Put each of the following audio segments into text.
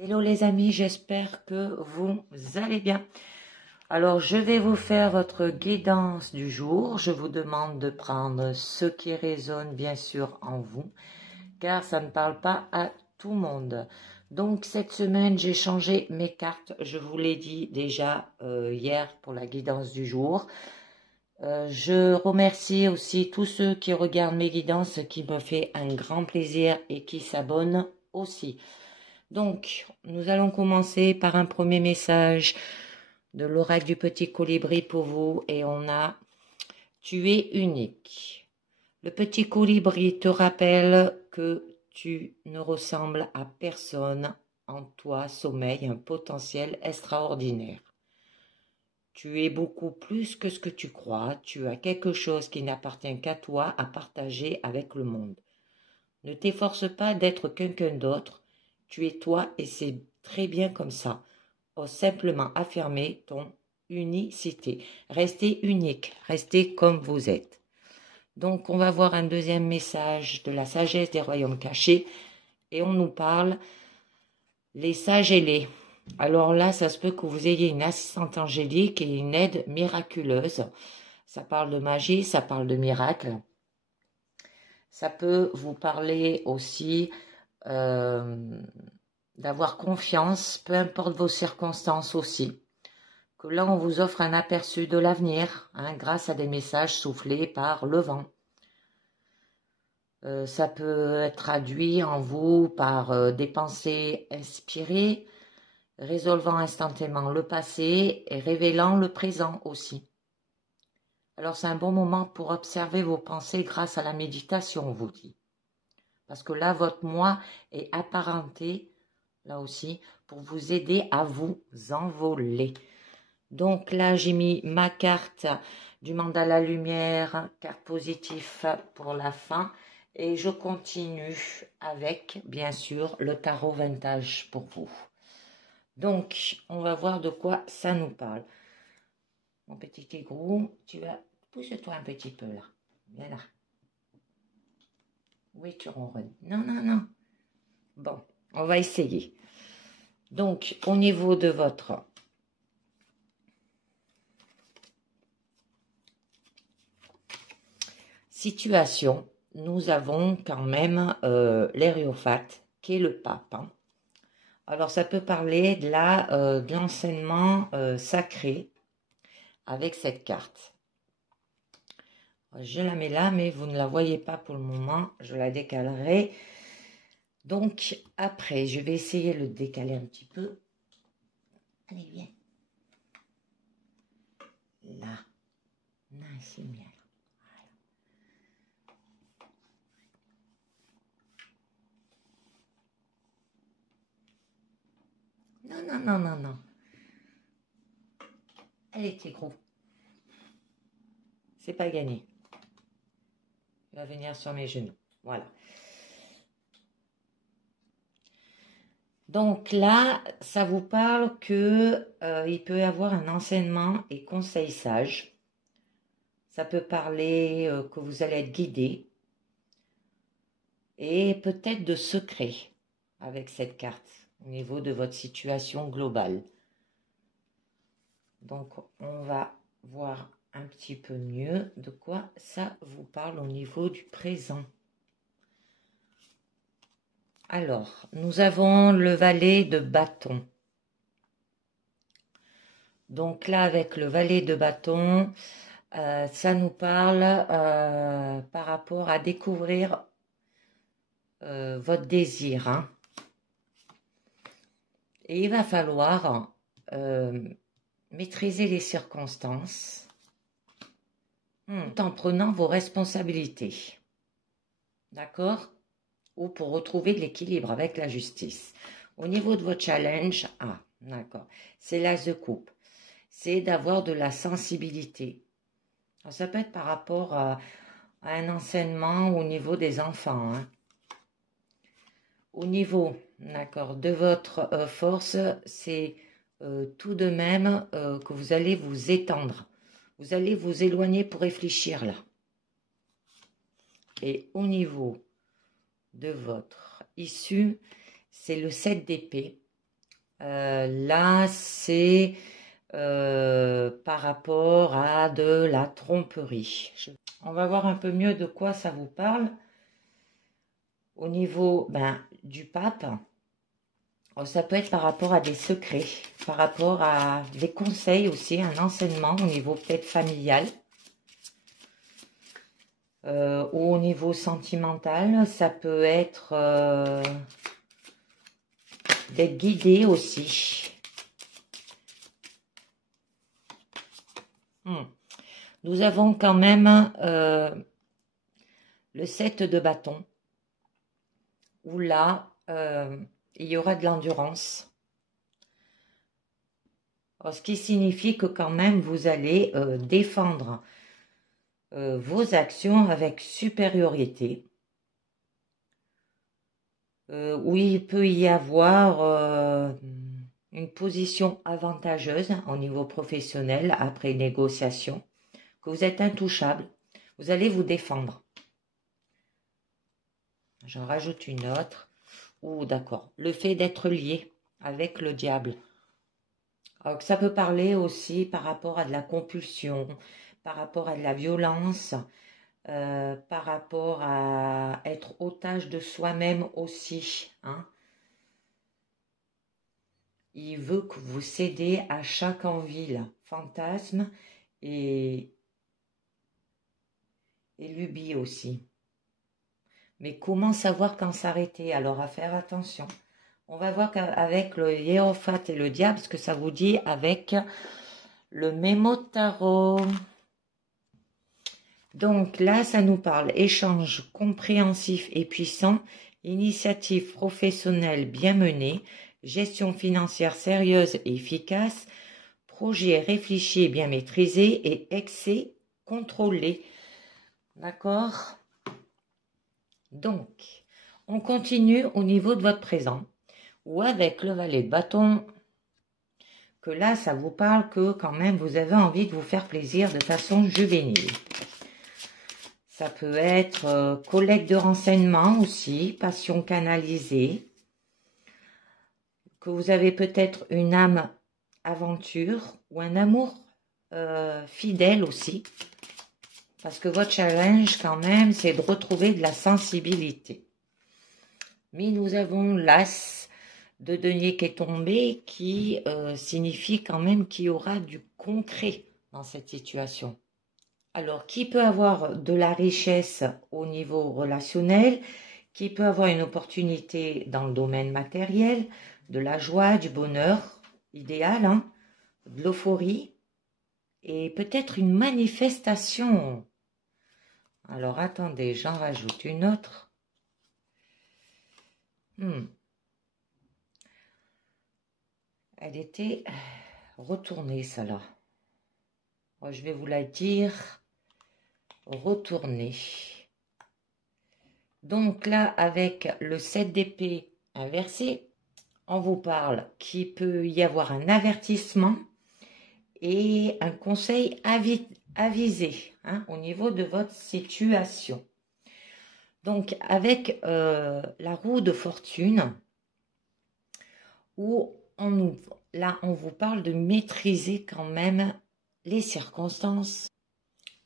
Hello les amis, j'espère que vous allez bien. Alors je vais vous faire votre guidance du jour. Je vous demande de prendre ce qui résonne bien sûr en vous, car ça ne parle pas à tout le monde. Donc cette semaine j'ai changé mes cartes, je vous l'ai dit déjà hier pour la guidance du jour. Je remercie aussi tous ceux qui regardent mes guidances, ce qui me fait un grand plaisir et qui s'abonnent aussi. Donc, nous allons commencer par un premier message de l'oracle du petit colibri pour vous et on a « Tu es unique ». Le petit colibri te rappelle que tu ne ressembles à personne. En toi sommeille un potentiel extraordinaire. Tu es beaucoup plus que ce que tu crois. Tu as quelque chose qui n'appartient qu'à toi à partager avec le monde. Ne t'efforce pas d'être quelqu'un d'autre. Tu es toi et c'est très bien comme ça. Ose simplement affirmer ton unicité. Restez unique, restez comme vous êtes. Donc on va voir un deuxième message de la sagesse des royaumes cachés et on nous parle les sages ailés. Alors là, ça se peut que vous ayez une assistante angélique et une aide miraculeuse. Ça parle de magie, ça parle de miracle. Ça peut vous parler aussi d'avoir confiance, peu importe vos circonstances aussi. Que là, on vous offre un aperçu de l'avenir, grâce à des messages soufflés par le vent. Ça peut être traduit en vous par des pensées inspirées, résolvant instantanément le passé et révélant le présent aussi. Alors c'est un bon moment pour observer vos pensées grâce à la méditation, on vous dit. Parce que là, votre moi est apparenté, là aussi, pour vous aider à vous envoler. Donc là, j'ai mis ma carte du mandala lumière, carte positive pour la fin. Et je continue avec, bien sûr, le tarot vintage pour vous. Donc, on va voir de quoi ça nous parle. Mon petit égrou, tu vas... Pousse-toi un petit peu là. Viens là. Oui, tu ronronnes. Non, non, non. Bon, on va essayer. Donc, au niveau de votre situation, nous avons quand même l'Héréophate, qui est le pape. Alors, ça peut parler de l'enseignement sacré avec cette carte. Je la mets là, mais vous ne la voyez pas pour le moment. Je la décalerai. Donc, après, je vais essayer de le décaler un petit peu. Allez, viens. Là. Là, c'est bien. Non, non, non, non, non. Elle était gros. C'est pas gagné. Il va venir sur mes genoux. Voilà. Donc là, ça vous parle que il peut y avoir un enseignement et conseil sage. Ça peut parler que vous allez être guidé. Et peut-être de secret avec cette carte au niveau de votre situation globale. Donc, on va voir un petit peu mieux de quoi ça vous parle au niveau du présent. Alors, nous avons le valet de bâton. Donc là, avec le valet de bâton, ça nous parle par rapport à découvrir votre désir. Et il va falloir maîtriser les circonstances tout en prenant vos responsabilités. D'accord? Ou pour retrouver de l'équilibre avec la justice. Au niveau de votre challenge, d'accord, c'est l'as de coupe. C'est d'avoir de la sensibilité. Alors, ça peut être par rapport à un enseignement au niveau des enfants. Au niveau, d'accord, de votre force, c'est tout de même que vous allez vous étendre. Vous allez vous éloigner pour réfléchir là. Et au niveau de votre issue, c'est le 7 d'épée. Là, c'est par rapport à de la tromperie. On va voir un peu mieux de quoi ça vous parle. Au niveau du pape, ça peut être par rapport à des secrets, par rapport à des conseils aussi, un enseignement au niveau peut-être familial. Ou au niveau sentimental, ça peut être d'être guidé aussi. Nous avons quand même le 7 de bâton, où là, il y aura de l'endurance. Ce qui signifie que quand même, vous allez défendre vos actions avec supériorité. Où il peut y avoir une position avantageuse au niveau professionnel après négociation, que vous êtes intouchable, vous allez vous défendre. J'en rajoute une autre. Oh, d'accord. Le fait d'être lié avec le diable. Alors, ça peut parler aussi par rapport à de la compulsion, par rapport à de la violence, par rapport à être otage de soi-même aussi. Hein. Il veut que vous cédez à chaque envie, là, fantasme et lubie aussi. Mais comment savoir quand s'arrêter? Alors, à faire attention. On va voir qu'avec le hiérophant et le diable, ce que ça vous dit avec le mémo tarot. Donc là, ça nous parle échange compréhensif et puissant, initiative professionnelle bien menée, gestion financière sérieuse et efficace, projet réfléchi et bien maîtrisé et excès contrôlé. D'accord? Donc, on continue au niveau de votre présent, ou avec le valet de bâton, que là, ça vous parle que quand même, vous avez envie de vous faire plaisir de façon juvénile. Ça peut être collecte de renseignements aussi, passion canalisée, que vous avez peut-être une âme aventure ou un amour fidèle aussi, parce que votre challenge quand même, c'est de retrouver de la sensibilité. Mais nous avons l'as de denier qui est tombé, qui signifie quand même qu'il y aura du concret dans cette situation. Alors, qui peut avoir de la richesse au niveau relationnel, qui peut avoir une opportunité dans le domaine matériel, de la joie, du bonheur, idéal, hein, de l'euphorie, et peut-être une manifestation. Alors, attendez, j'en rajoute une autre. Elle était retournée, celle-là. Je vais vous la dire. Retournée. Donc là, avec le 7 d'épée inversé, on vous parle qu'il peut y avoir un avertissement et un conseil avisé hein, au niveau de votre situation. Donc avec la roue de fortune, où là on vous parle de maîtriser quand même les circonstances.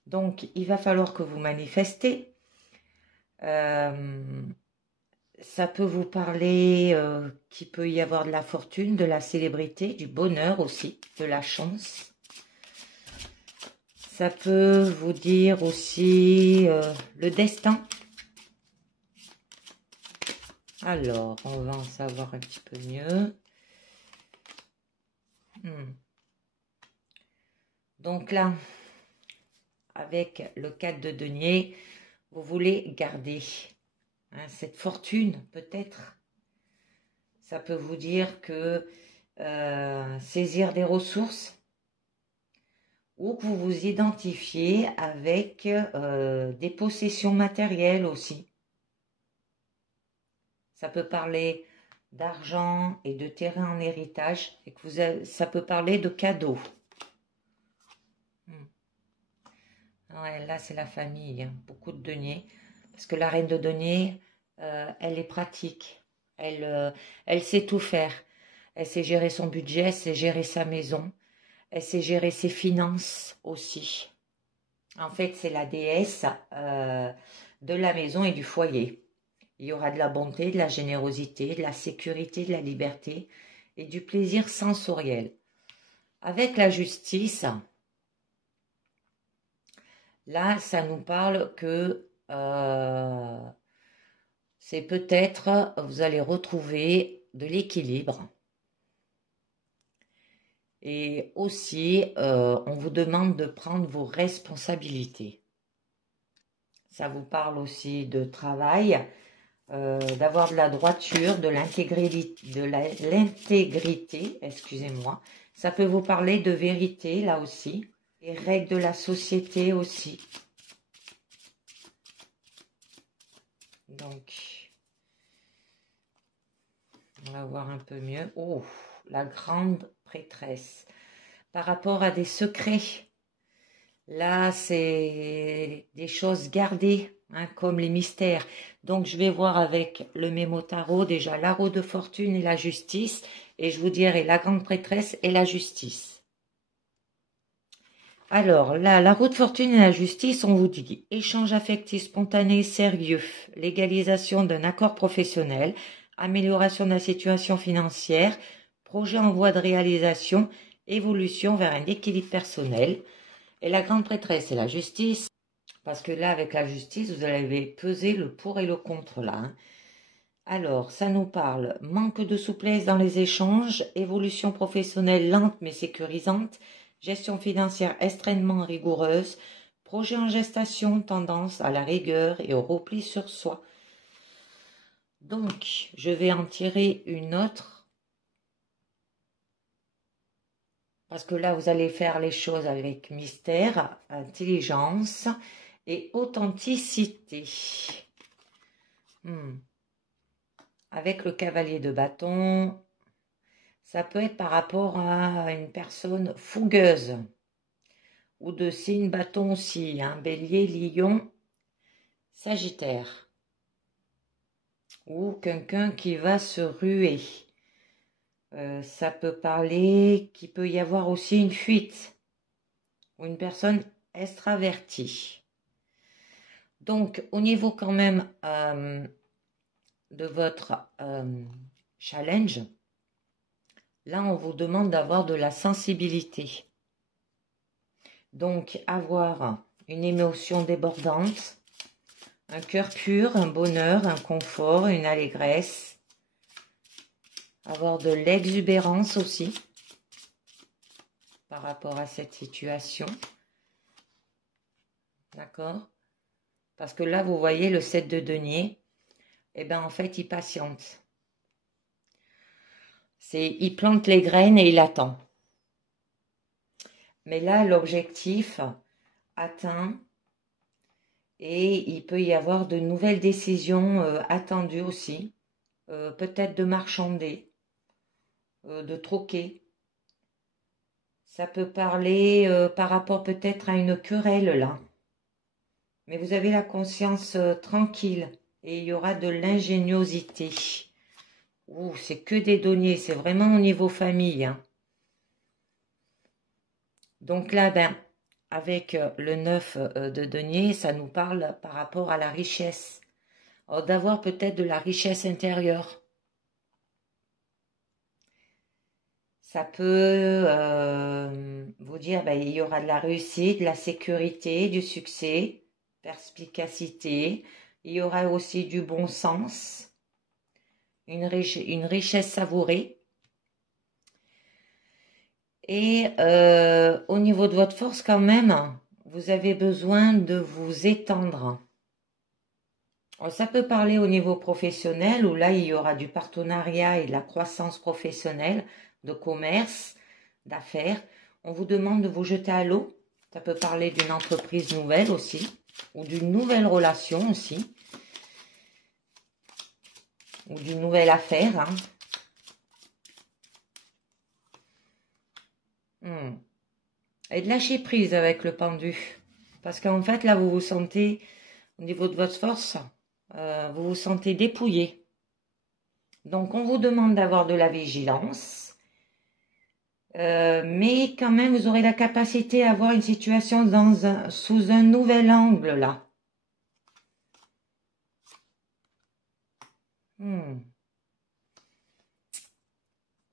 Donc il va falloir que vous manifestez. Ça peut vous parler qu'il peut y avoir de la fortune, de la célébrité, du bonheur aussi, de la chance. Ça peut vous dire aussi le destin. Alors, on va en savoir un petit peu mieux. Donc là, avec le 4 de denier, vous voulez garder hein, cette fortune peut-être. Ça peut vous dire que saisir des ressources ou que vous vous identifiez avec des possessions matérielles aussi. Ça peut parler d'argent et de terrain en héritage et que ça peut parler de cadeaux. Ouais, là, c'est la famille, hein. Beaucoup de deniers. Parce que la reine de denier, elle est pratique. Elle sait tout faire. Elle sait gérer son budget, elle sait gérer sa maison, elle sait gérer ses finances aussi. En fait, c'est la déesse de la maison et du foyer. Il y aura de la bonté, de la générosité, de la sécurité, de la liberté et du plaisir sensoriel. Avec la justice, là, ça nous parle que c'est peut-être, vous allez retrouver de l'équilibre. Et aussi, on vous demande de prendre vos responsabilités. Ça vous parle aussi de travail, d'avoir de la droiture, de l'intégrité, excusez-moi. Ça peut vous parler de vérité, là aussi. Les règles de la société aussi. Donc, on va voir un peu mieux. Oh, la grande prêtresse. Par rapport à des secrets. Là, c'est des choses gardées, hein, comme les mystères. Donc, je vais voir avec le mémo tarot déjà la roue de fortune et la justice. Et je vous dirai la grande prêtresse et la justice. Alors, là, la roue de fortune et la justice, on vous dit échange affectif spontané, sérieux, légalisation d'un accord professionnel, amélioration de la situation financière, projet en voie de réalisation, évolution vers un équilibre personnel. Et la grande prêtresse et la justice, parce que là, avec la justice, vous allez peser le pour et le contre, là. Hein. Alors, ça nous parle manque de souplesse dans les échanges, évolution professionnelle lente mais sécurisante, gestion financière extrêmement rigoureuse, projet en gestation, tendance à la rigueur et au repli sur soi. Donc, je vais en tirer une autre. Parce que là, vous allez faire les choses avec mystère, intelligence et authenticité. Avec le cavalier de bâton, ça peut être par rapport à une personne fougueuse. Ou de signe bâton aussi, hein, bélier, lion, sagittaire. Ou quelqu'un qui va se ruer. Ça peut parler qu'il peut y avoir aussi une fuite ou une personne extravertie. Donc, au niveau quand même de votre challenge, là, on vous demande d'avoir de la sensibilité. Donc, avoir une émotion débordante, un cœur pur, un bonheur, un confort, une allégresse, avoir de l'exubérance aussi par rapport à cette situation. D'accord? Parce que là, vous voyez le 7 de denier, eh bien, en fait, il patiente. Il plante les graines et il attend. Mais là, l'objectif atteint et il peut y avoir de nouvelles décisions attendues aussi. Peut-être de marchander, de troquer. Ça peut parler par rapport peut-être à une querelle là. Mais vous avez la conscience tranquille et il y aura de l'ingéniosité. Ouh, c'est que des deniers, c'est vraiment au niveau famille. Hein. Donc là, ben, avec le 9 de denier, ça nous parle par rapport à la richesse. D'avoir peut-être de la richesse intérieure. Ça peut vous dire, ben, il y aura de la réussite, de la sécurité, du succès, perspicacité. Il y aura aussi du bon sens, une richesse savourée. Et au niveau de votre force quand même, vous avez besoin de vous étendre. Alors, ça peut parler au niveau professionnel, où là, il y aura du partenariat et de la croissance professionnelle, de commerce, d'affaires. On vous demande de vous jeter à l'eau. Ça peut parler d'une entreprise nouvelle aussi, ou d'une nouvelle relation aussi, ou d'une nouvelle affaire. Hein. Et de lâcher prise avec le pendu. Parce qu'en fait, là, vous vous sentez, au niveau de votre force, vous vous sentez dépouillé. Donc, on vous demande d'avoir de la vigilance. Mais quand même, vous aurez la capacité à voir une situation sous un nouvel angle, là.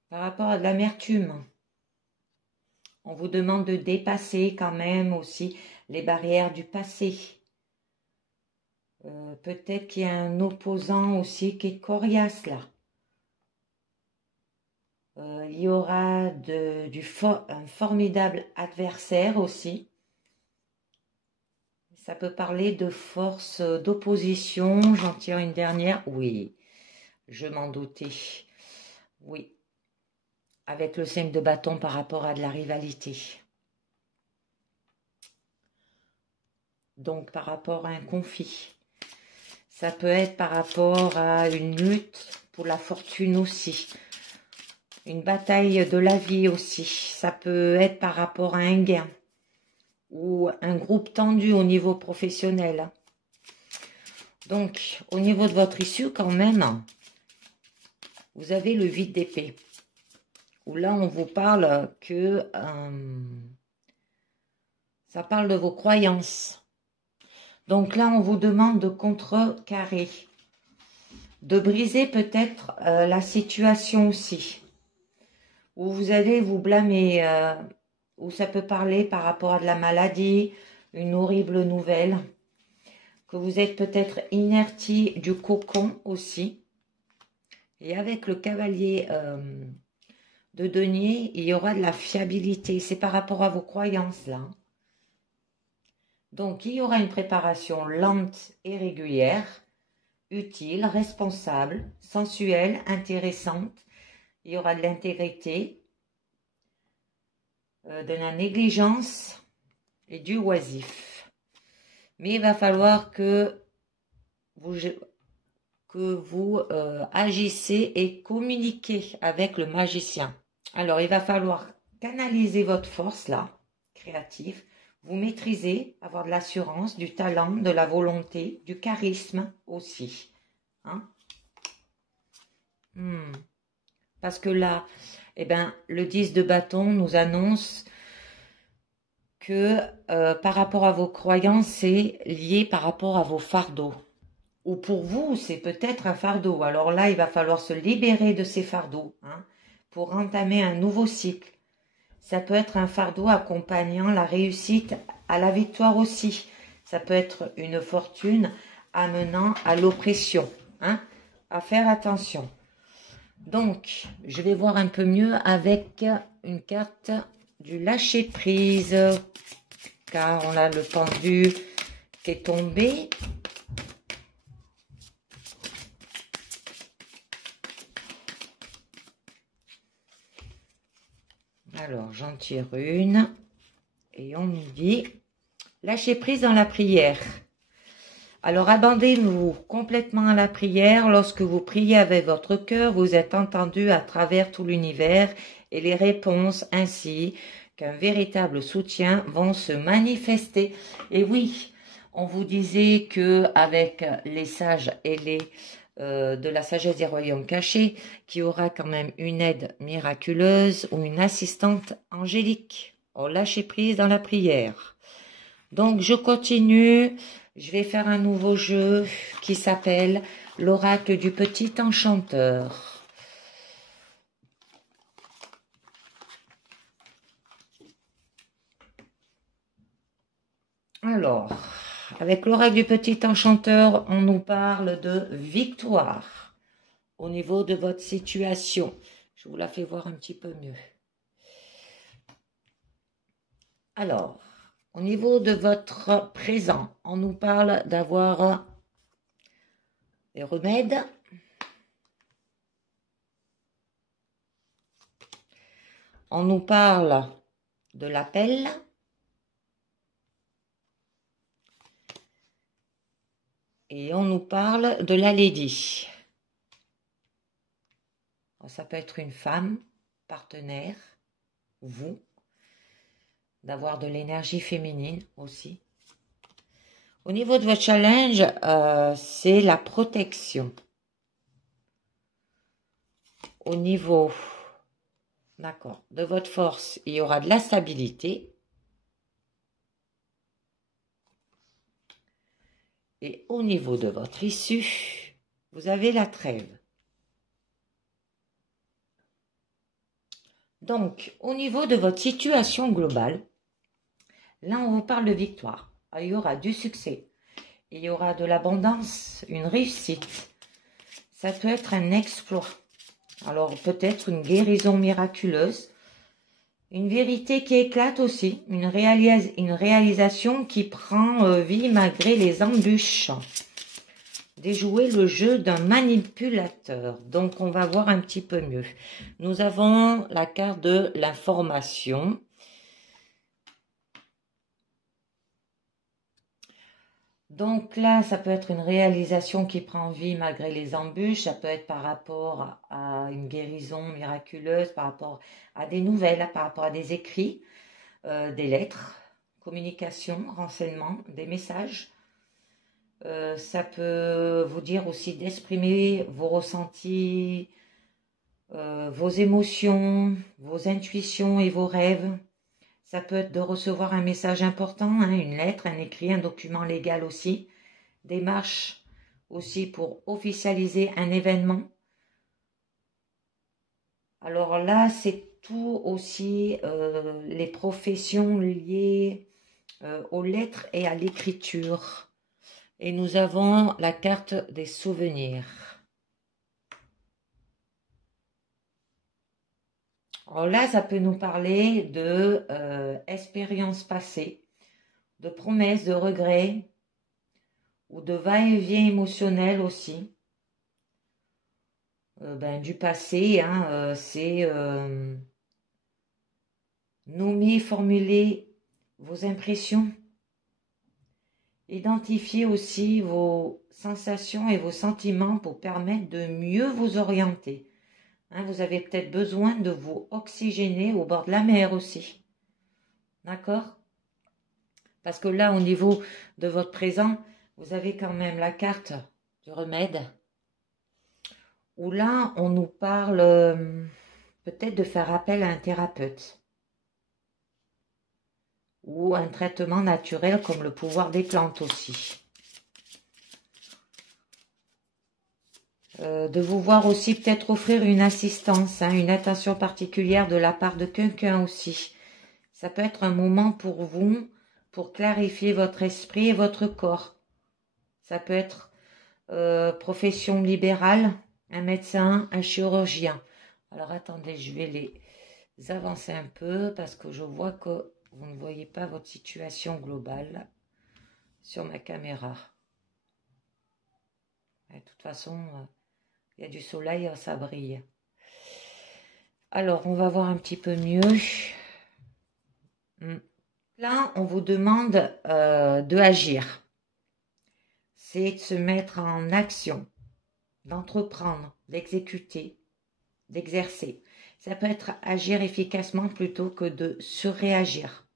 Par rapport à de l'amertume, on vous demande de dépasser quand même aussi les barrières du passé. Peut-être qu'il y a un opposant aussi qui est coriace, là. Il y aura un formidable adversaire aussi. Ça peut parler de force d'opposition. J'en tire une dernière. Oui, je m'en doutais. Oui, avec le 5 de bâton par rapport à de la rivalité. Donc par rapport à un conflit. Ça peut être par rapport à une lutte pour la fortune aussi. Une bataille de la vie aussi. Ça peut être par rapport à un gain. Ou un groupe tendu au niveau professionnel. Donc, au niveau de votre issue, quand même, vous avez le 8 d'épée. Où là, on vous parle que ça parle de vos croyances. Donc là, on vous demande de contrecarrer. De briser peut-être la situation aussi. Où vous allez vous blâmer. Où ça peut parler par rapport à de la maladie, une horrible nouvelle. Que vous êtes peut-être inerti du cocon aussi. Et avec le cavalier de denier, il y aura de la fiabilité. C'est par rapport à vos croyances là. Donc, il y aura une préparation lente et régulière, utile, responsable, sensuelle, intéressante. Il y aura de l'intégrité, de la négligence et du oisif. Mais il va falloir que vous agissez et communiquez avec le magicien. Alors, il va falloir canaliser votre force là, créative, vous maîtriser, avoir de l'assurance, du talent, de la volonté, du charisme aussi. Hein? Parce que là, eh ben, le 10 de bâton nous annonce que par rapport à vos croyances, c'est lié par rapport à vos fardeaux. Ou pour vous, c'est peut-être un fardeau. Alors là, il va falloir se libérer de ces fardeaux pour entamer un nouveau cycle. Ça peut être un fardeau accompagnant la réussite à la victoire aussi. Ça peut être une fortune amenant à l'oppression. À faire attention. Donc, je vais voir un peu mieux avec une carte du lâcher-prise. Car on a le pendu qui est tombé. Alors, j'en tire une. Et on nous dit, lâchez prise dans la prière. Alors, abandonnez-vous complètement à la prière. Lorsque vous priez avec votre cœur, vous êtes entendu à travers tout l'univers et les réponses ainsi qu'un véritable soutien vont se manifester. Et oui, on vous disait que avec les sages et les de la sagesse des royaumes cachés, qu'il y aura quand même une aide miraculeuse ou une assistante angélique. On lâche prise dans la prière. Donc, je continue. Je vais faire un nouveau jeu qui s'appelle l'oracle du petit enchanteur. Alors, avec l'oracle du petit enchanteur, on nous parle de victoire au niveau de votre situation. Je vous la fais voir un petit peu mieux. Alors, au niveau de votre présent, on nous parle d'avoir des remèdes. On nous parle de l'appel. Et on nous parle de la lady. Ça peut être une femme, partenaire, vous, d'avoir de l'énergie féminine aussi. Au niveau de votre challenge, c'est la protection. Au niveau D'accord. De votre force, il y aura de la stabilité. Et au niveau de votre issue, vous avez la trêve. Donc, au niveau de votre situation globale, là, on vous parle de victoire. Il y aura du succès. Il y aura de l'abondance, une réussite. Ça peut être un exploit. Alors, peut-être une guérison miraculeuse. Une vérité qui éclate aussi. Une réalisation qui prend vie malgré les embûches. Déjouer le jeu d'un manipulateur. Donc, on va voir un petit peu mieux. Nous avons la carte de l'information. Donc là, ça peut être une réalisation qui prend vie malgré les embûches. Ça peut être par rapport à une guérison miraculeuse, par rapport à des nouvelles, par rapport à des écrits, des lettres, communication, renseignements, des messages. Ça peut vous dire aussi d'exprimer vos ressentis, vos émotions, vos intuitions et vos rêves. Ça peut être de recevoir un message important, hein, une lettre, un écrit, un document légal aussi. Démarche aussi pour officialiser un événement. Alors là, c'est tout aussi les professions liées aux lettres et à l'écriture. Et nous avons la carte des souvenirs. Alors là, ça peut nous parler de expériences passées, de promesses, de regrets, ou de va-et-vient émotionnel aussi. Du passé, hein, c'est nommer, formuler vos impressions. Identifiez aussi vos sensations et vos sentiments pour permettre de mieux vous orienter. Hein, vous avez peut-être besoin de vous oxygéner au bord de la mer aussi. D'accord? Parce que là, au niveau de votre présent, vous avez quand même la carte du remède. Où là, on nous parle peut-être de faire appel à un thérapeute. Ou un traitement naturel comme le pouvoir des plantes aussi. De vous voir aussi peut-être offrir une assistance, hein, une attention particulière de la part de quelqu'un aussi. Ça peut être un moment pour vous, pour clarifier votre esprit et votre corps. Ça peut être profession libérale, un médecin, un chirurgien. Alors attendez, je vais les avancer un peu parce que je vois que vous ne voyez pas votre situation globale sur ma caméra. Et de toute façon, il y a du soleil, ça brille. Alors, on va voir un petit peu mieux. Là, on vous demande de agir. C'est de se mettre en action, d'entreprendre, d'exécuter, d'exercer. Ça peut être agir efficacement plutôt que de surréagir.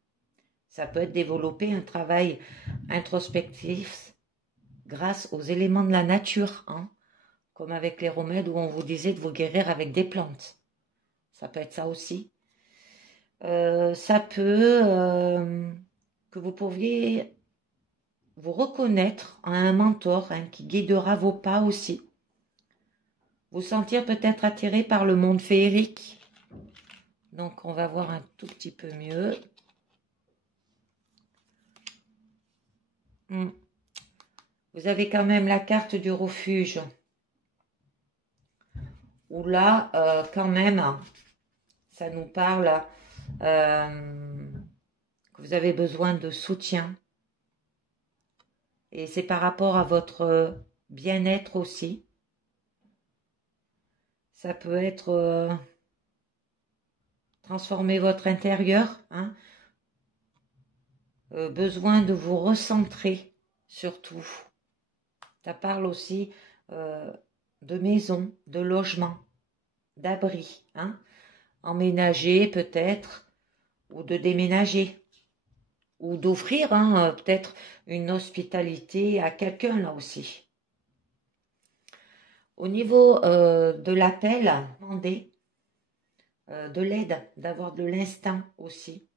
Ça peut être développer un travail introspectif grâce aux éléments de la nature, hein, comme avec les remèdes où on vous disait de vous guérir avec des plantes. Ça peut être ça aussi. Ça peut que vous pourriez vous reconnaître à un mentor, hein, qui guidera vos pas aussi. Vous sentir peut-être attiré par le monde féerique. Donc, on va voir un tout petit peu mieux. Vous avez quand même la carte du refuge. Où là, quand même, ça nous parle que vous avez besoin de soutien. Et c'est par rapport à votre bien-être aussi. Ça peut être transformer votre intérieur, hein. Besoin de vous recentrer surtout. Ça parle aussi de maison, de logement, d'abri, hein. Emménager peut-être, ou de déménager, ou d'offrir peut-être une hospitalité à quelqu'un là aussi. Au niveau de l'appel, demandez de l'aide, d'avoir de l'instinct aussi.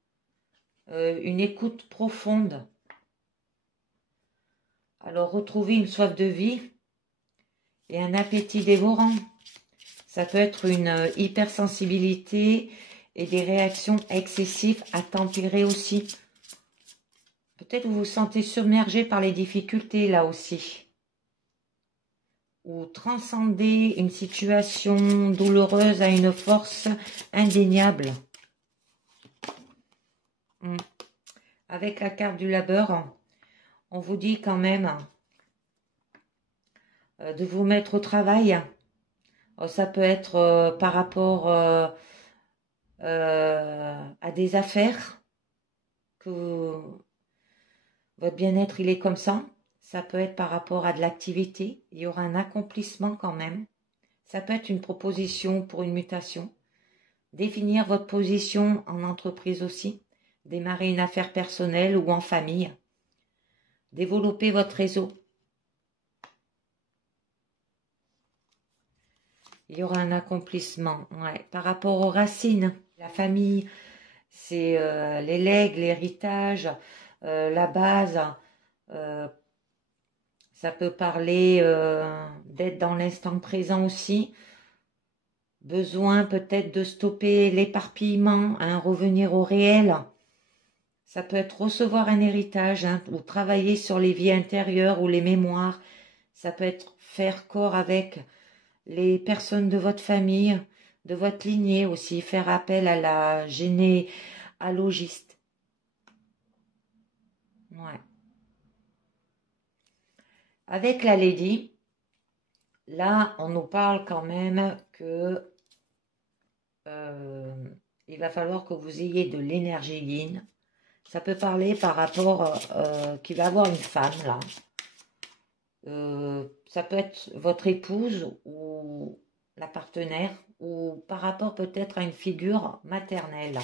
Une écoute profonde. Alors, retrouver une soif de vie et un appétit dévorant. Ça peut être une hypersensibilité et des réactions excessives à tempérer aussi. Peut-être vous vous sentez submergé par les difficultés là aussi. Ou transcender une situation douloureuse à une force indéniable. Avec la carte du labeur, on vous dit quand même de vous mettre au travail. Ça peut être par rapport à des affaires, que votre bien-être il est comme ça. Ça peut être par rapport à de l'activité. Il y aura un accomplissement quand même. Ça peut être une proposition pour une mutation. Définir votre position en entreprise aussi. Démarrer une affaire personnelle ou en famille. Développer votre réseau. Il y aura un accomplissement. Ouais. Par rapport aux racines, la famille, c'est les legs, l'héritage, la base. Ça peut parler d'être dans l'instant présent aussi. Besoin peut-être de stopper l'éparpillement, revenir au réel. Ça peut être recevoir un héritage ou travailler sur les vies intérieures ou les mémoires. Ça peut être faire corps avec les personnes de votre famille, de votre lignée aussi, faire appel à la généalogiste. Ouais. Avec la Lady, là, on nous parle quand même que il va falloir que vous ayez de l'énergie yin. Ça peut parler par rapport qu'il va avoir une femme là. Ça peut être votre épouse ou la partenaire ou par rapport peut-être à une figure maternelle.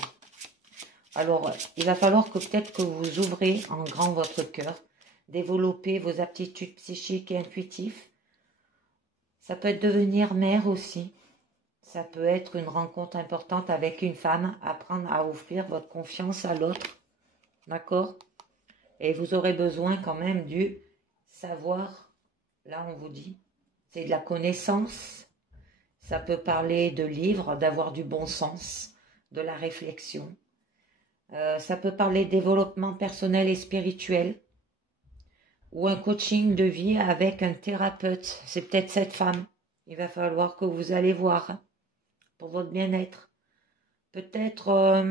Alors, il va falloir que peut-être que vous ouvrez en grand votre cœur, développez vos aptitudes psychiques et intuitives. Ça peut être devenir mère aussi. Ça peut être une rencontre importante avec une femme, apprendre à offrir votre confiance à l'autre. D'accord? Et vous aurez besoin quand même du savoir. Là, on vous dit, c'est de la connaissance. Ça peut parler de livres, d'avoir du bon sens, de la réflexion. Ça peut parler de développement personnel et spirituel. Ou un coaching de vie avec un thérapeute. C'est peut-être cette femme. Il va falloir que vous allez voir pour votre bien-être. Peut-être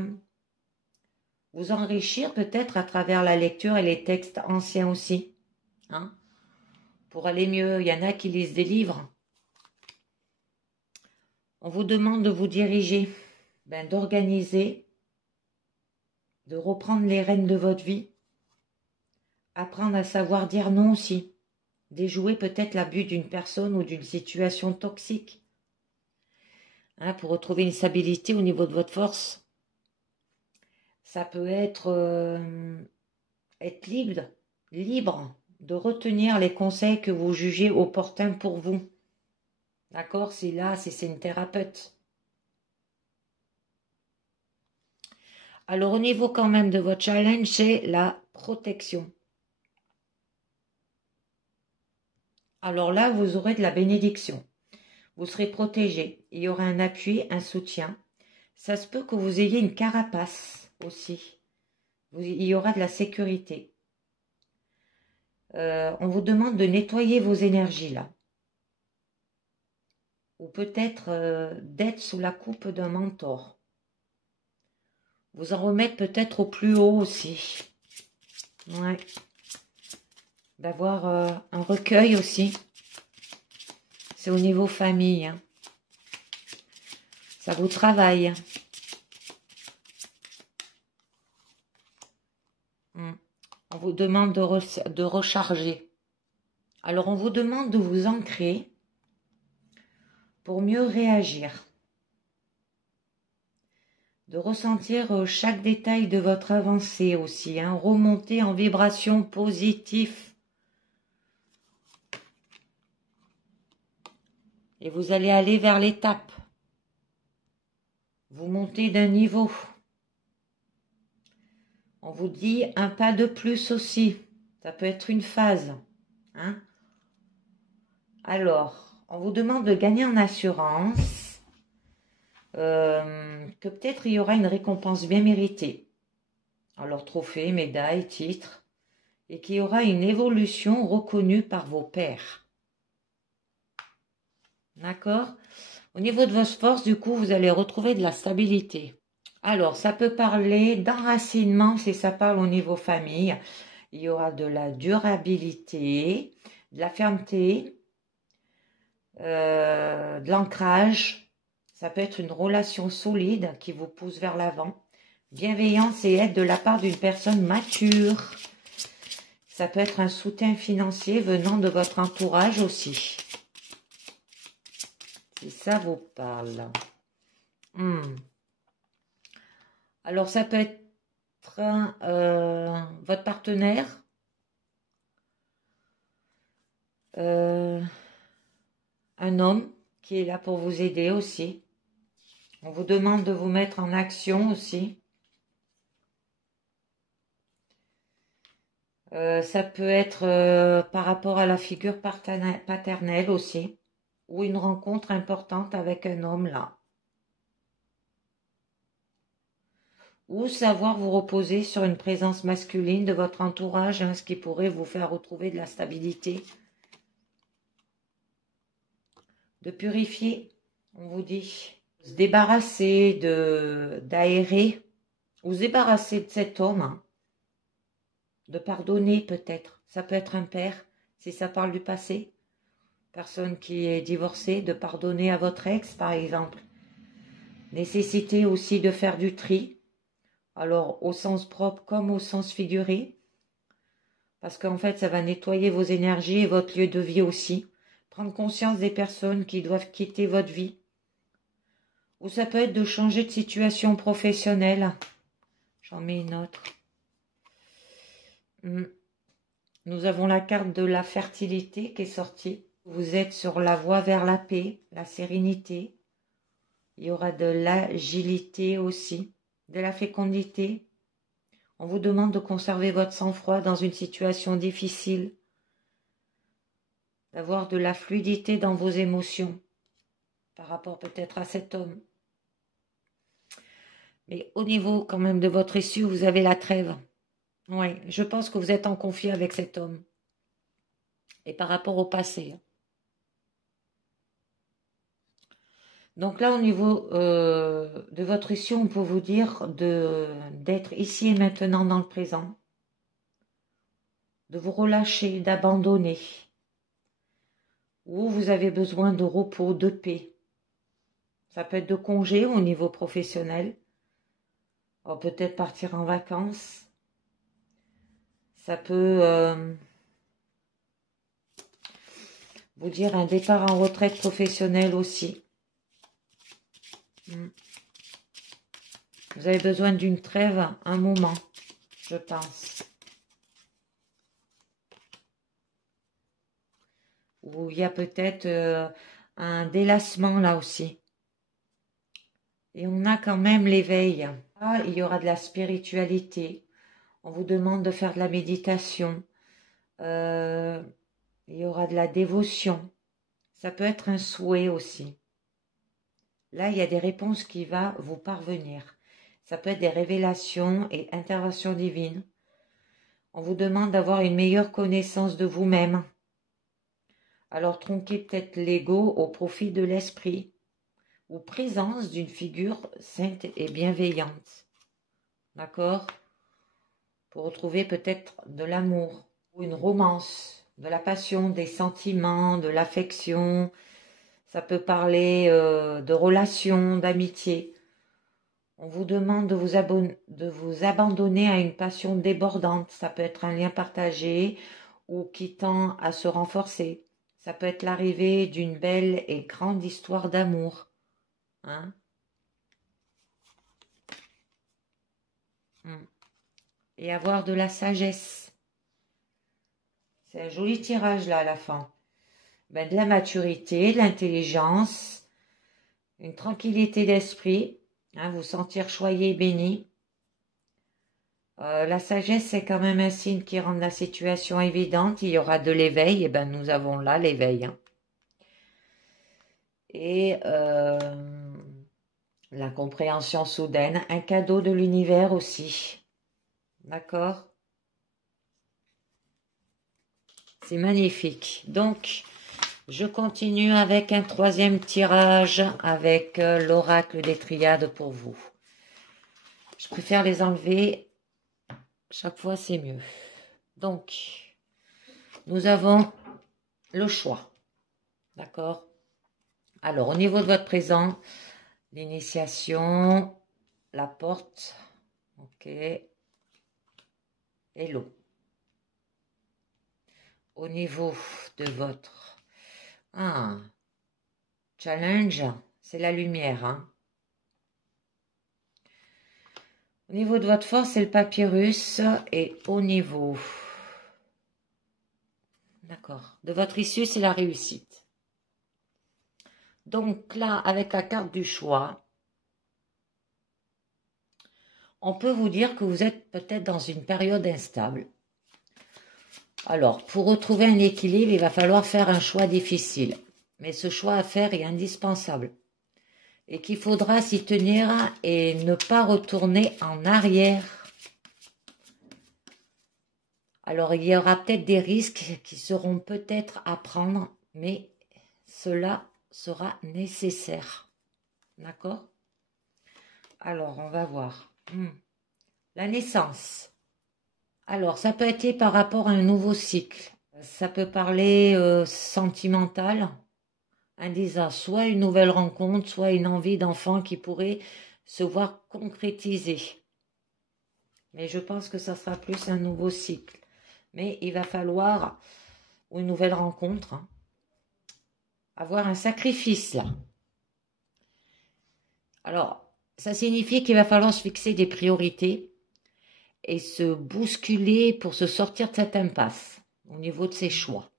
vous enrichir peut-être à travers la lecture et les textes anciens aussi. Pour aller mieux, il y en a qui lisent des livres. On vous demande de vous diriger, d'organiser, de reprendre les rênes de votre vie. Apprendre à savoir dire non aussi. Déjouer peut-être l'abus d'une personne ou d'une situation toxique. Pour retrouver une stabilité au niveau de votre force. Ça peut être être libre de retenir les conseils que vous jugez opportuns pour vous. D'accord? Si c'est une thérapeute. Alors au niveau quand même de votre challenge, c'est la protection. Alors là, vous aurez de la bénédiction. Vous serez protégé. Il y aura un appui, un soutien. Ça se peut que vous ayez une carapace aussi. Il y aura de la sécurité. On vous demande de nettoyer vos énergies là. Ou peut-être d'être sous la coupe d'un mentor. Vous en remettre peut-être au plus haut aussi. Ouais. D'avoir un recueil aussi. C'est au niveau famille. Ça vous travaille. On vous demande de recharger. Alors, on vous demande de vous ancrer pour mieux réagir. De ressentir chaque détail de votre avancée aussi. Remonter en vibration positive. Et vous allez aller vers l'étape. Vous montez d'un niveau. On vous dit un pas de plus aussi. Ça peut être une phase. Hein? Alors, on vous demande de gagner en assurance. Que peut-être il y aura une récompense bien méritée. Alors, trophée, médaille, titre. Et qu'il y aura une évolution reconnue par vos pairs. D'accord? Au niveau de votre force, du coup, vous allez retrouver de la stabilité. Alors, ça peut parler d'enracinement si ça parle au niveau famille. Il y aura de la durabilité, de la fermeté, de l'ancrage. Ça peut être une relation solide qui vous pousse vers l'avant. Bienveillance et aide de la part d'une personne mature. Ça peut être un soutien financier venant de votre entourage aussi. Si ça vous parle. Alors, ça peut être votre partenaire. Un homme qui est là pour vous aider aussi. On vous demande de vous mettre en action aussi. Ça peut être par rapport à la figure paternelle aussi. Ou une rencontre importante avec un homme là. Ou savoir vous reposer sur une présence masculine de votre entourage, hein, ce qui pourrait vous faire retrouver de la stabilité. De purifier, on vous dit. Se débarrasser d'aérer, vous débarrasser de cet homme, hein. De pardonner peut-être. Ça peut être un père, si ça parle du passé. Personne qui est divorcée, de pardonner à votre ex, par exemple. Nécessité aussi de faire du tri. Alors, au sens propre comme au sens figuré. Parce qu'en fait, ça va nettoyer vos énergies et votre lieu de vie aussi. Prendre conscience des personnes qui doivent quitter votre vie. Ou ça peut être de changer de situation professionnelle. J'en mets une autre. Nous avons la carte de la fertilité qui est sortie. Vous êtes sur la voie vers la paix, la sérénité. Il y aura de l'agilité aussi, de la fécondité. On vous demande de conserver votre sang-froid dans une situation difficile. D'avoir de la fluidité dans vos émotions. Par rapport peut-être à cet homme. Mais au niveau quand même de votre issue, vous avez la trêve. Oui, je pense que vous êtes en conflit avec cet homme. Et par rapport au passé. Donc là, au niveau de votre issue, on peut vous dire d'être ici et maintenant dans le présent. De vous relâcher, d'abandonner. Ou vous avez besoin de repos, de paix. Ça peut être de congé au niveau professionnel. Peut-être partir en vacances. Ça peut vous dire un départ en retraite professionnelle aussi. Vous avez besoin d'une trêve, un moment, je pense. Ou il y a peut-être un délassement là aussi. Et on a quand même l'éveil. Ah, il y aura de la spiritualité. On vous demande de faire de la méditation. Il y aura de la dévotion. Ça peut être un souhait aussi. Là, il y a des réponses qui vont vous parvenir. Ça peut être des révélations et interventions divines. On vous demande d'avoir une meilleure connaissance de vous-même. Alors, tronquez peut-être l'ego au profit de l'esprit. Ou présence d'une figure sainte et bienveillante. D'accord? Pour retrouver peut-être de l'amour, ou une romance, de la passion, des sentiments, de l'affection. Ça peut parler de relations, d'amitié. On vous demande de vous abandonner à une passion débordante. Ça peut être un lien partagé ou qui tend à se renforcer. Ça peut être l'arrivée d'une belle et grande histoire d'amour. Hein? Et avoir de la sagesse. C'est un joli tirage là à la fin. Ben, de la maturité, de l'intelligence, une tranquillité d'esprit, hein, vous sentir choyé et béni. La sagesse, c'est quand même un signe qui rend la situation évidente. Il y aura de l'éveil, et ben nous avons là l'éveil. Hein. Et la compréhension soudaine, un cadeau de l'univers aussi. D'accord? C'est magnifique. Donc, je continue avec un troisième tirage avec l'oracle des triades pour vous. Je préfère les enlever. Chaque fois, c'est mieux. Donc, nous avons le choix. D'accord? Alors, au niveau de votre présent, l'initiation, la porte, ok, et l'eau. Au niveau de votre challenge, c'est la lumière. Hein. Au niveau de votre force, c'est le papyrus. Et au niveau de votre issue, c'est la réussite. Donc là, avec la carte du choix, on peut vous dire que vous êtes peut-être dans une période instable. Alors, pour retrouver un équilibre, il va falloir faire un choix difficile. Mais ce choix à faire est indispensable. Et qu'il faudra s'y tenir et ne pas retourner en arrière. Alors, il y aura peut-être des risques qui seront peut-être à prendre, mais cela sera nécessaire. D'accord? Alors, on va voir. La naissance. Alors, ça peut être par rapport à un nouveau cycle. Ça peut parler sentimental, disant soit une nouvelle rencontre, soit une envie d'enfant qui pourrait se voir concrétiser. Mais je pense que ça sera plus un nouveau cycle. Mais il va falloir, ou une nouvelle rencontre, hein, avoir un sacrifice là. Alors, ça signifie qu'il va falloir se fixer des priorités et se bousculer pour se sortir de cette impasse au niveau de ses choix.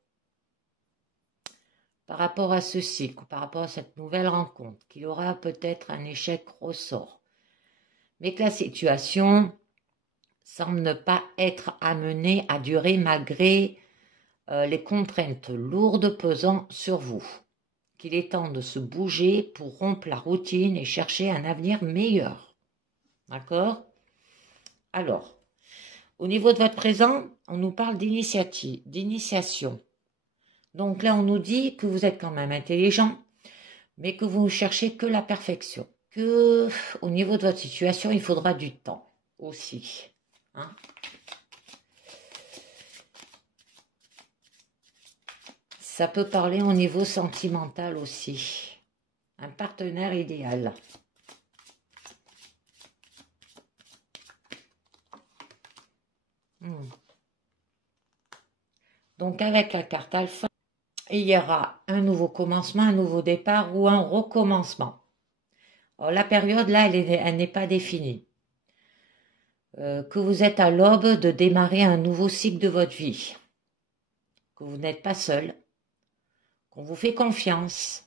Par rapport à ce cycle, par rapport à cette nouvelle rencontre, qu'il y aura peut-être un échec ressort. Mais que la situation semble ne pas être amenée à durer malgré les contraintes lourdes pesant sur vous. Qu'il est temps de se bouger pour rompre la routine et chercher un avenir meilleur. D'accord? Alors, au niveau de votre présent, on nous parle d'initiation. Donc là, on nous dit que vous êtes quand même intelligent, mais que vous ne cherchez que la perfection. Que au niveau de votre situation, il faudra du temps aussi. Hein? Ça peut parler au niveau sentimental aussi. Un partenaire idéal. Donc avec la carte alpha, il y aura un nouveau commencement, un nouveau départ ou un recommencement. Alors, la période là, elle n'est pas définie. Que vous êtes à l'aube de démarrer un nouveau cycle de votre vie. Que vous n'êtes pas seul. Qu'on vous fait confiance.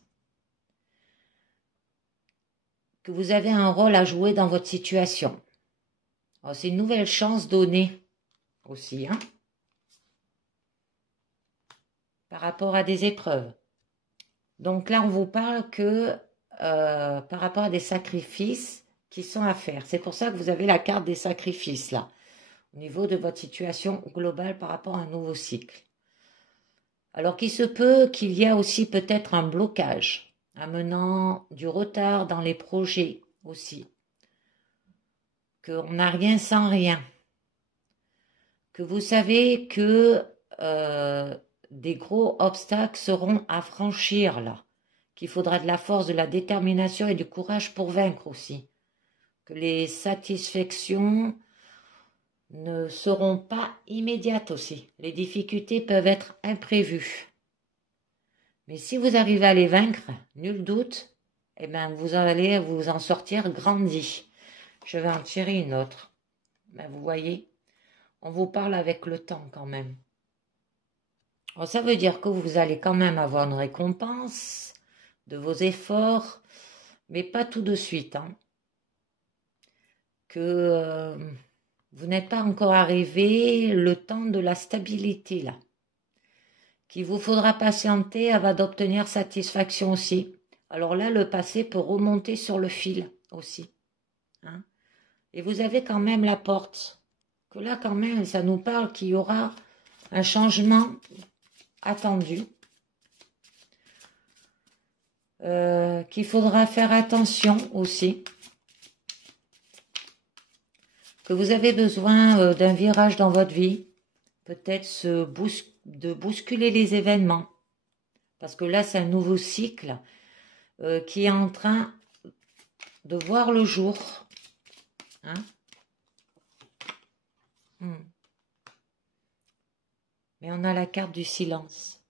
Que vous avez un rôle à jouer dans votre situation. C'est une nouvelle chance donnée aussi, hein, par rapport à des épreuves. Donc là, on vous parle que par rapport à des sacrifices qui sont à faire. C'est pour ça que vous avez la carte des sacrifices là, au niveau de votre situation globale par rapport à un nouveau cycle. Alors qu'il se peut qu'il y a aussi peut-être un blocage, amenant du retard dans les projets aussi. Qu'on n'a rien sans rien. Que vous savez que des gros obstacles seront à franchir là. Qu'il faudra de la force, de la détermination et du courage pour vaincre aussi. Que les satisfactions ne seront pas immédiates aussi. Les difficultés peuvent être imprévues. Mais si vous arrivez à les vaincre, nul doute, eh bien vous allez vous en sortir grandi. Je vais en tirer une autre. Ben, vous voyez, on vous parle avec le temps quand même. Alors, ça veut dire que vous allez quand même avoir une récompense de vos efforts, mais pas tout de suite. Hein. que vous n'êtes pas encore arrivé le temps de la stabilité là, qu'il vous faudra patienter avant d'obtenir satisfaction aussi. Alors là, le passé peut remonter sur le fil aussi. Hein. Et vous avez quand même la porte. Que là, quand même, ça nous parle qu'il y aura un changement attendu. Qu'il faudra faire attention aussi. Que vous avez besoin d'un virage dans votre vie. Peut-être de bousculer les événements. Parce que là, c'est un nouveau cycle qui est en train de voir le jour. Hein. Mais on a la carte du silence.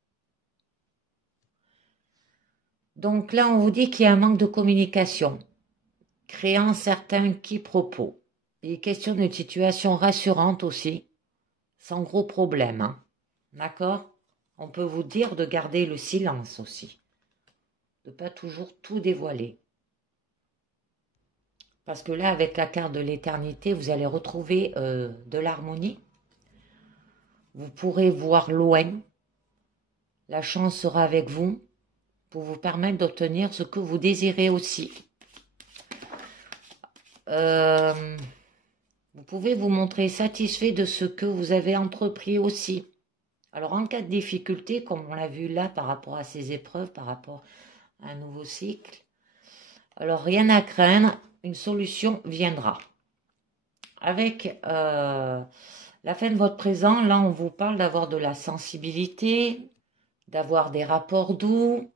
Donc là, on vous dit qu'il y a un manque de communication, créant certains quiproquos. Il est question d'une situation rassurante aussi, sans gros problème. Hein. D'accord? On peut vous dire de garder le silence aussi, de ne pas toujours tout dévoiler. Parce que là, avec la carte de l'éternité, vous allez retrouver de l'harmonie. Vous pourrez voir loin. La chance sera avec vous pour vous permettre d'obtenir ce que vous désirez aussi. Vous pouvez vous montrer satisfait de ce que vous avez entrepris aussi. Alors, en cas de difficulté, comme on l'a vu là par rapport à ces épreuves, par rapport à un nouveau cycle, alors rien à craindre, une solution viendra. Avec la fin de votre présent, là, on vous parle d'avoir de la sensibilité, d'avoir des rapports doux,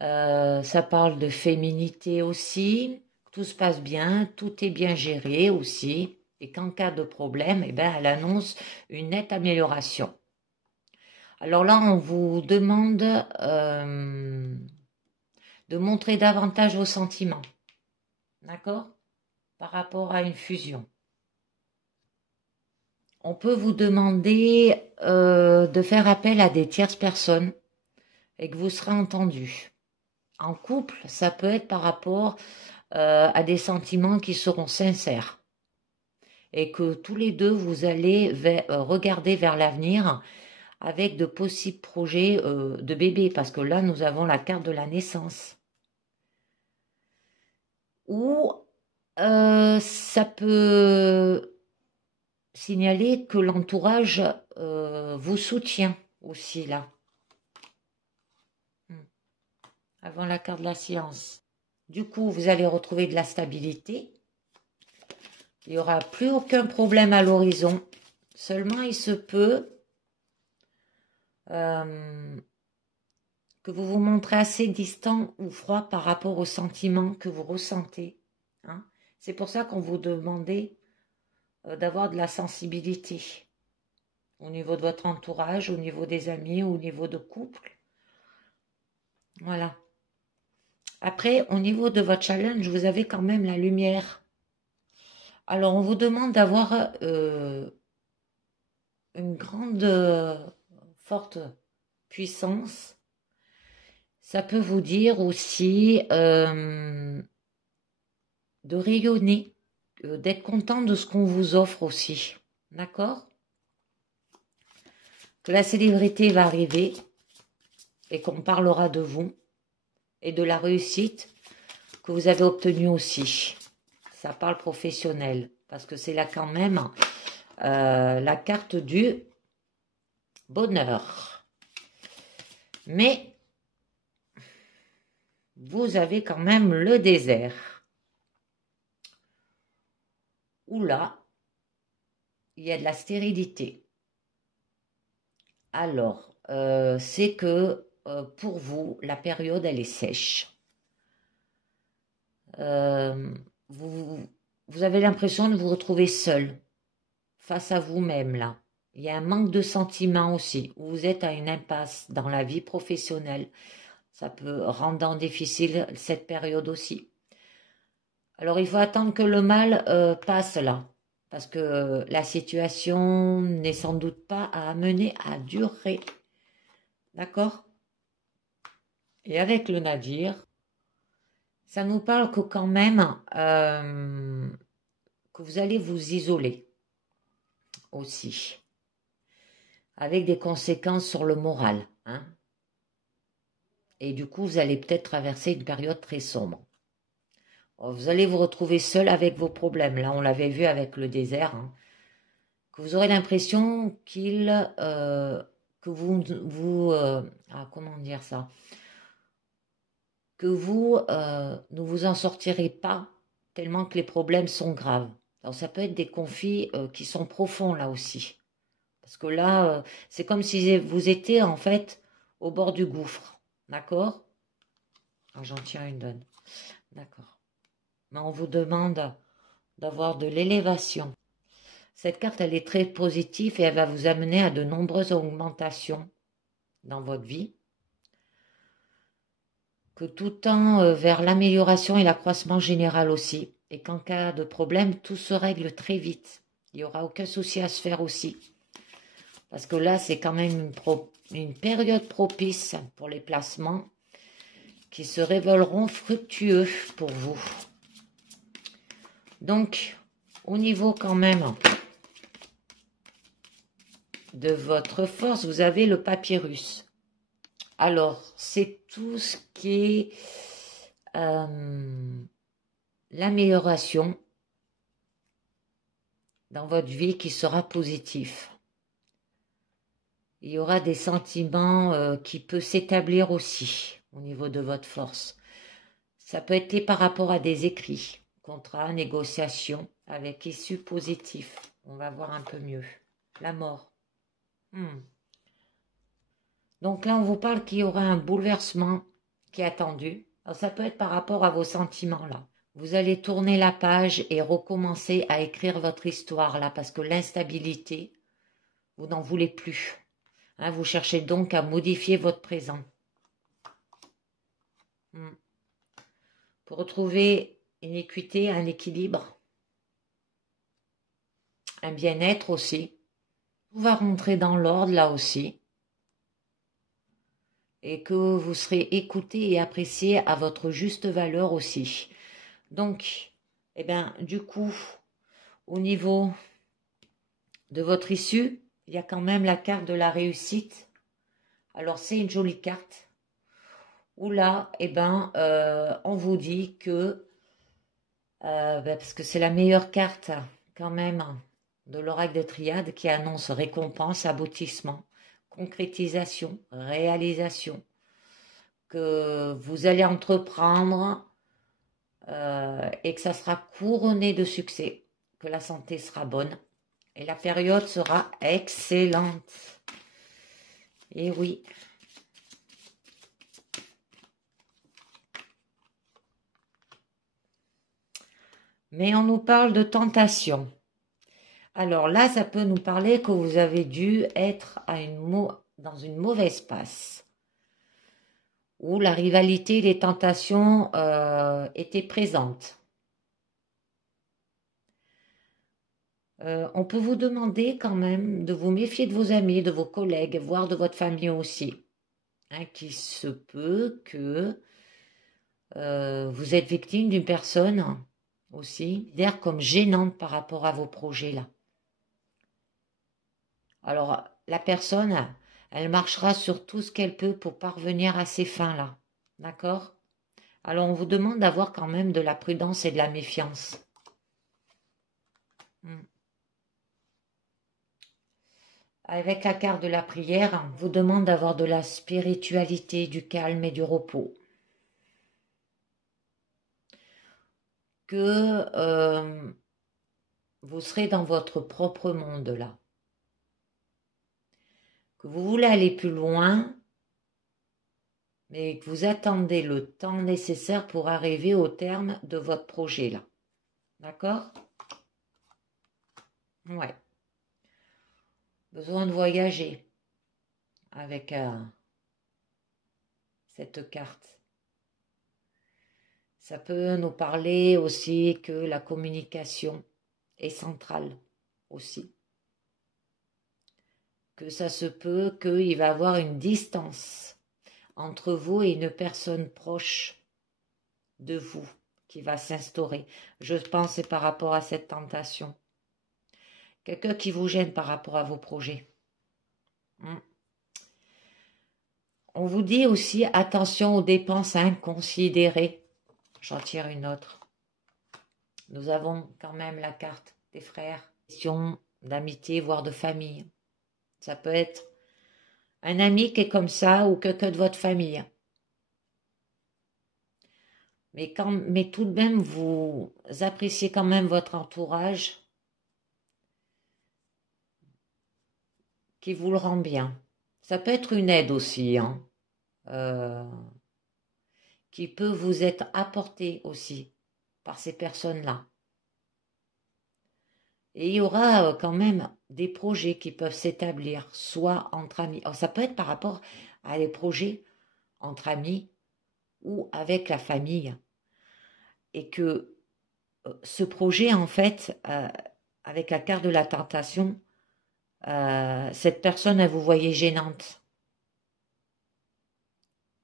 ça parle de féminité aussi, tout se passe bien, tout est bien géré aussi, et qu'en cas de problème, eh ben, elle annonce une nette amélioration. Alors là, on vous demande de montrer davantage vos sentiments, d'accord, par rapport à une fusion. On peut vous demander de faire appel à des tierces personnes et que vous serez entendu. En couple, ça peut être par rapport à des sentiments qui seront sincères et que tous les deux, vous allez regarder vers l'avenir avec de possibles projets de bébé, parce que là, nous avons la carte de la naissance. Ou ça peut signaler que l'entourage vous soutient aussi là. Avant la carte de la science. Du coup, vous allez retrouver de la stabilité. Il n'y aura plus aucun problème à l'horizon. Seulement, il se peut que vous vous montrez assez distant ou froid par rapport aux sentiments que vous ressentez. Hein. C'est pour ça qu'on vous demandait d'avoir de la sensibilité au niveau de votre entourage, au niveau des amis, au niveau de couple. Voilà. Après, au niveau de votre challenge, vous avez quand même la lumière. Alors, on vous demande d'avoir une grande, forte puissance. Ça peut vous dire aussi de rayonner, d'être content de ce qu'on vous offre aussi. D'accord? Que la célébrité va arriver et qu'on parlera de vous et de la réussite que vous avez obtenue aussi. Ça parle professionnel parce que c'est là quand même la carte du bonheur. Mais vous avez quand même le désert. Où là, il y a de la stérilité. Alors, c'est que pour vous, la période, elle est sèche. Vous avez l'impression de vous retrouver seul, face à vous-même, là. Il y a un manque de sentiments aussi, où vous êtes à une impasse dans la vie professionnelle. Ça peut rendre difficile cette période aussi. Alors, il faut attendre que le mal passe, là. Parce que la situation n'est sans doute pas amenée à durer. D'accord? Et avec le navire, ça nous parle que quand même que vous allez vous isoler aussi, avec des conséquences sur le moral, hein. Et du coup, vous allez peut-être traverser une période très sombre. Vous allez vous retrouver seul avec vos problèmes. Là, on l'avait vu avec le désert, hein, que vous aurez l'impression que comment dire ça, que vous ne vous en sortirez pas tellement que les problèmes sont graves. Alors, ça peut être des conflits qui sont profonds là aussi. Parce que là, c'est comme si vous étiez en fait au bord du gouffre. D'accord? J'en tiens une donne. D'accord. Mais on vous demande d'avoir de l'élévation. Cette carte, elle est très positive et elle va vous amener à de nombreuses augmentations dans votre vie. Que tout tend vers l'amélioration et l'accroissement général aussi. Et qu'en cas de problème, tout se règle très vite. Il n'y aura aucun souci à se faire aussi. Parce que là, c'est quand même une période propice pour les placements qui se révéleront fructueux pour vous. Donc, au niveau quand même de votre force, vous avez le papyrus. Alors, c'est tout ce qui est l'amélioration dans votre vie qui sera positif. Il y aura des sentiments qui peuvent s'établir aussi au niveau de votre force. Ça peut être par rapport à des écrits, contrats, négociations avec issue positive. On va voir un peu mieux. La mort. Donc là, on vous parle qu'il y aura un bouleversement qui est attendu. Alors, ça peut être par rapport à vos sentiments là. Vous allez tourner la page et recommencer à écrire votre histoire là parce que l'instabilité, vous n'en voulez plus. Hein, vous cherchez donc à modifier votre présent. Pour retrouver une équité, un équilibre, un bien-être aussi. Tout va rentrer dans l'ordre là aussi. Et que vous serez écouté et apprécié à votre juste valeur aussi. Donc, eh bien, du coup, au niveau de votre issue, il y a quand même la carte de la réussite. Alors, c'est une jolie carte. Où là, eh ben, on vous dit que, parce que c'est la meilleure carte quand même de l'oracle de Triade qui annonce récompense, aboutissement, concrétisation, réalisation, que vous allez entreprendre et que ça sera couronné de succès, que la santé sera bonne et la période sera excellente. Et oui. Mais on nous parle de tentation. Alors là, ça peut nous parler que vous avez dû être dans une mauvaise passe, où la rivalité et les tentations étaient présentes. On peut vous demander quand même de vous méfier de vos amis, de vos collègues, voire de votre famille aussi. Hein, qu'il se peut que vous êtes victime d'une personne aussi, d'air comme gênante par rapport à vos projets là. Alors, la personne, elle marchera sur tout ce qu'elle peut pour parvenir à ces fins-là. D'accord? Alors, on vous demande d'avoir quand même de la prudence et de la méfiance. Avec la carte de la prière, on vous demande d'avoir de la spiritualité, du calme et du repos. Que vous serez dans votre propre monde là. Que vous voulez aller plus loin, mais que vous attendez le temps nécessaire pour arriver au terme de votre projet là. D'accord? Ouais. Besoin de voyager avec cette carte. Ça peut nous parler aussi que la communication est centrale aussi. Que ça se peut qu'il va y avoir une distance entre vous et une personne proche de vous. qui va s'instaurer. Je pense c'est par rapport à cette tentation. Quelqu'un qui vous gêne par rapport à vos projets. On vous dit aussi attention aux dépenses inconsidérées. J'en tire une autre. Nous avons quand même la carte des frères. Question d'amitié, voire de famille. Ça peut être un ami qui est comme ça ou quelqu'un de votre famille. Mais tout de même, vous appréciez quand même votre entourage qui vous le rend bien. Ça peut être une aide aussi, hein, qui peut vous être apportée aussi par ces personnes-là. Et il y aura quand même des projets qui peuvent s'établir, soit entre amis. Alors, ça peut être par rapport à des projets entre amis ou avec la famille. Et que ce projet, en fait, avec la carte de la tentation, cette personne, elle vous voyait gênante.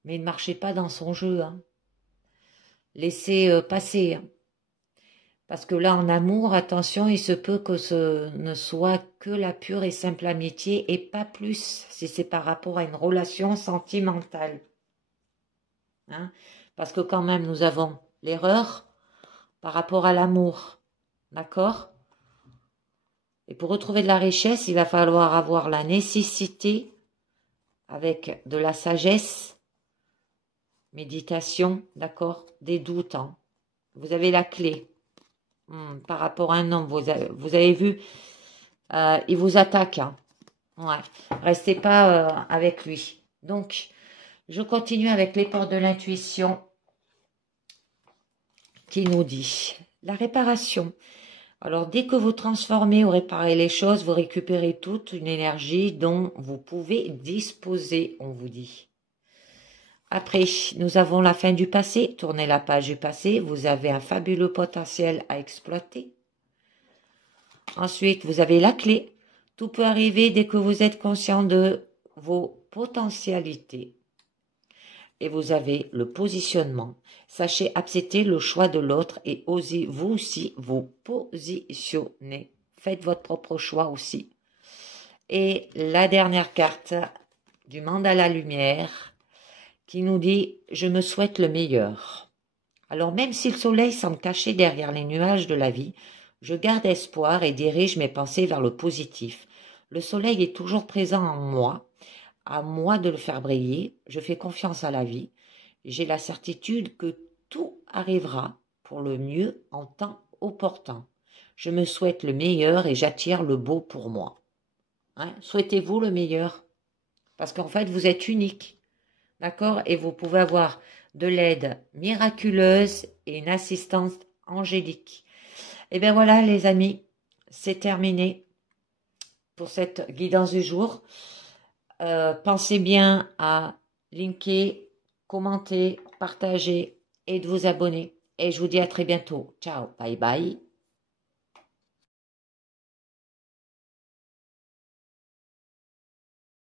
Mais ne marchez pas dans son jeu. Hein. Laissez passer. Hein. Parce que là, en amour, attention, il se peut que ce ne soit que la pure et simple amitié et pas plus, si c'est par rapport à une relation sentimentale. Hein? Parce que quand même, nous avons l'erreur par rapport à l'amour. D'accord? Et pour retrouver de la richesse, il va falloir avoir la nécessité avec de la sagesse, méditation, d'accord? Des doutes. Hein? Vous avez la clé. Par rapport à un homme, vous avez vu, il vous attaque. Hein. Ouais. Restez pas avec lui. Donc, je continue avec les portes de l'intuition qui nous dit la réparation. Alors, dès que vous transformez ou réparez les choses, vous récupérez toute une énergie dont vous pouvez disposer, on vous dit. Après, nous avons la fin du passé. Tournez la page du passé. Vous avez un fabuleux potentiel à exploiter. Ensuite, vous avez la clé. Tout peut arriver dès que vous êtes conscient de vos potentialités. Et vous avez le positionnement. Sachez accepter le choix de l'autre et osez vous aussi vous positionner. Faites votre propre choix aussi. Et la dernière carte du mandala lumière qui nous dit « Je me souhaite le meilleur ». Alors même si le soleil semble caché derrière les nuages de la vie, je garde espoir et dirige mes pensées vers le positif. Le soleil est toujours présent en moi, à moi de le faire briller. Je fais confiance à la vie. J'ai la certitude que tout arrivera pour le mieux en temps opportun. Je me souhaite le meilleur et j'attire le beau pour moi. Hein? Souhaitez-vous le meilleur? Parce qu'en fait, vous êtes unique. D'accord? Et vous pouvez avoir de l'aide miraculeuse et une assistance angélique. Et bien voilà les amis, c'est terminé pour cette guidance du jour. Pensez bien à linker, commenter, partager et de vous abonner. Et je vous dis à très bientôt. Ciao, bye bye.